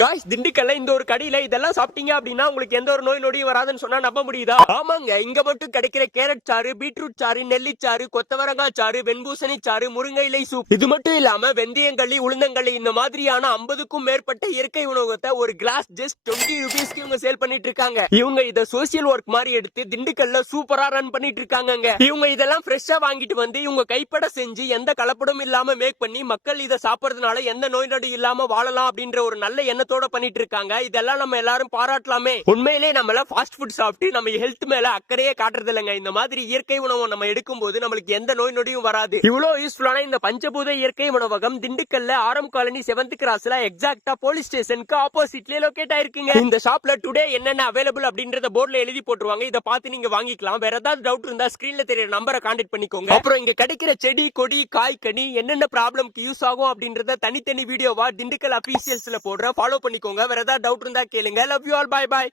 Guys, திண்டுக்கல்ல இந்த ஒரு கடையில இதெல்லாம் சாப்பிட்டீங்க அப்படின்னா உங்களுக்கு எந்த ஒரு நோய் நொடியும் வராதுன்னு சொன்னா நம்ப முடியுதா? ஆமாங்க, இங்க மட்டும் கிடைக்கிற கேரட் சாறு, பீட்ரூட் சாறு, நெல்லிச்சாறு, கொத்தவரங்காய் சாறு, வெண்பூசணி சாறு, முருங்கை இலை சூப், இது மட்டும் இல்லாம வெந்தயங்களி, உளுந்தங்களி, இந்த மாதிரியான 50க்கும் மேற்பட்ட இயற்கை உணவகத்தை ஒரு கிளாஸ் ஜஸ்ட் 20 ரூபீஸ்க்கு இவங்க சேல் பண்ணிட்டு இருக்காங்க. இவங்க இத சோசியல் ஒர்க் மாதிரி எடுத்து திண்டுக்கல்ல சூப்பரா ரன் பண்ணிட்டு இருக்காங்க. இவங்க இதெல்லாம் ஃப்ரெஷ்ஷா வாங்கிட்டு வந்து இவங்க கைப்பட செஞ்சு எந்த கலப்படமும் இல்லாம மேக் பண்ணி மக்கள் இதை சாப்பிடுறதுனால எந்த நோய் நொடி இல்லாம வாழலாம் அப்படின்ற ஒரு நல்ல எண்ணத்தோட பண்ணிட்டு இருக்காங்க. இதெல்லாம் நம்ம எல்லாரும் பாராட்டலாமே. உண்மையிலே நம்மள ஃபாஸ்ட் ஃபுட் சாப்பிட்டு நம்ம ஹெல்த் மேல அக்கறையே காட்டுறது இல்லைங்க. இந்த மாதிரி இயற்கை உணவை நம்ம எடுக்கும் போது நம்மளுக்கு எந்த நோய் நொடியும் வராது. இவ்வளவு யூஸ்ஃபுல்லான இந்த பஞ்சபூத இயற்கை உணவகம் திண்டுக்கல்ல ஆரம் காலனி 7th கிராஸ்ல எக்ஸாக்ட்டா போலீஸ் ஸ்டேஷனுக்கு ஆப்போசிட்ல லொகேட் ஆயிருக்குங்க. இந்த ஷாப்ல டுடே என்னென்ன அவைலபிள் அப்படின்றத போர்டுல எழுதி போட்டுருவாங்க. இத பார்த்து நீங்க வாங்கிக்கலாம். வேற ஏதாவது டவுட் இருந்தா ஸ்கிரீன்ல தெரியற நம்பரை கான்டாக்ட் பண்ணிக்கோங்க. அப்புறம் இங்க கிடைக்கிற செடி, கொடி, காய், கனி என்னென்ன ப்ராப்ளம்க்கு யூஸ் ஆகும் அப்படின்றத தனித்தனி வீடியோவா திண்டுக்கல் அபிஷியல்ஸ்ல போடுற ஃபாலோ பண்ணிக்கோங்க. வேற ஏதாவது டவுட் இருந்தா கேளுங்க. Love you all. By by.